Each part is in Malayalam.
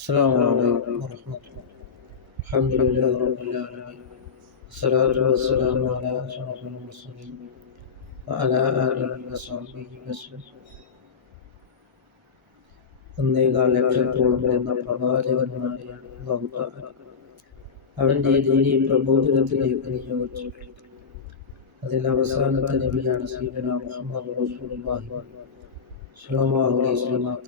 السلام عليكم ورحمة الله. الحمد لله رب العالمين، والصلاة والسلام على أشرف المرسلين وعلى آله وصحبه وسلم. ഒന്നേകാൽ ലക്ഷത്തോളം വരുന്ന പ്രവാചകന്മാരെയാണ് അല്ലാഹു തആല അവന്റെ ദീനീ പ്രബോധനത്തിലേക്ക് നിയോഗിച്ചു. അതിൽ അവസാനത്തെ നബിയാണ് സയ്യിദുനാ മുഹമ്മദ് റസൂലുള്ളാഹി സ്വല്ലല്ലാഹു അലൈഹി വസല്ലം.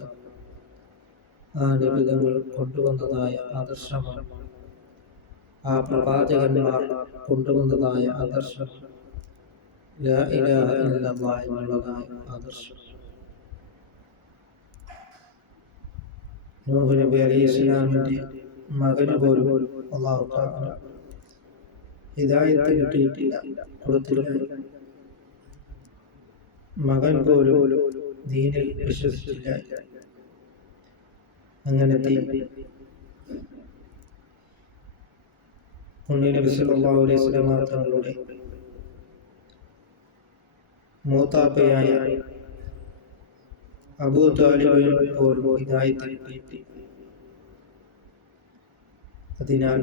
ആ നബിതങ്ങൾ കൊണ്ടുവന്നതായ ആദർശമാണ്, ആ പ്രവാചകന്മാർ കൊണ്ടുവന്നതായ ആദർശം ലാ ഇലാഹ ഇല്ലല്ലാഹ് എന്നുള്ളതായ ആദർശം. നൂഹ് നബി അലൈഹിസ്സലാമിന്റെ മകന് പോലും അല്ലാഹു തആല ഹിദായത്ത് കിട്ടിയിട്ടില്ല, കൊടുത്തില്ല. മകൻ പോലും ദീനിൽ വിശ്വസിച്ചില്ല. അങ്ങനത്തെ നബി സല്ലല്ലാഹു അലൈഹി വസല്ലം തങ്ങളുടെ മൂത്താപ്പയായ അബൂ താലിബിന് പോലും ഹിദായത്ത് കിട്ടി. അതിനാൽ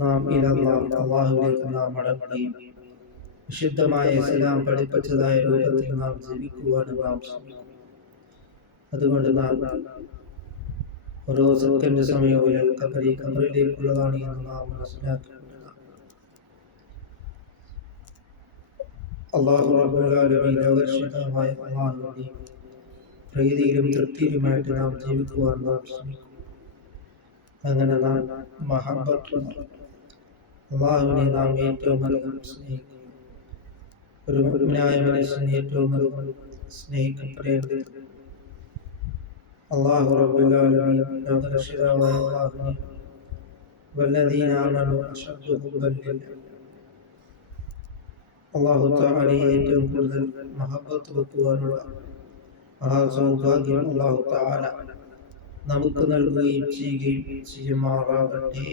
നാം അല്ലാഹുവിലേക്ക് നാം മടങ്ങുകയും വിശുദ്ധമായ ഇസ്ലാം പഠിപ്പിച്ചതായ രൂപത്തിൽ നാം ജീവിക്കുവാൻ നാം ശ്രമിക്കും. അതുകൊണ്ട് നാം ഓരോ സെക്കൻഡ് സമയവും ഖബറിലേക്കുള്ളതാണ് എന്ന് നാം മനസ്സിലാക്കേണ്ടതാണ്. അല്ലാഹു റബ്ബുൽ ആലമീൻ ആകർഷകമായ അല്ലാഹുവിന്റെ പ്രീതിയിലും തൃപ്തിയിലുമായിട്ട് നാം ജീവിക്കുവാൻ നാം ശ്രമിക്കും. അങ്ങനെ നാം മഹബ്ബത്തുള്ള അല്ലാഹുവിനെ നാം ഏറ്റവും അധികം സ്നേഹിക്കും. ഒരു മുഅ്മിനായ മനുഷ്യനെ ഏറ്റവും അധികം സ്നേഹിക്കപ്പെടേണ്ടത് അല്ലാഹു റബ്ബുൽ ആലമീൻ ആകർഷകമായ അല്ലാഹുവിനെ വല്ലദീന ആമനൂ അശദ്ദു ഹുബ്ബൻ ലില്ലാഹ്. അല്ലാഹു തആലയെ ഏറ്റവും കൂടുതൽ മഹബ്ബത്ത് വെക്കുവാനുള്ള മഹാസൗഭാഗ്യം അല്ലാഹു തആല നമുക്ക് നൽകുകയും ചെയ്യുമാറാകട്ടെ.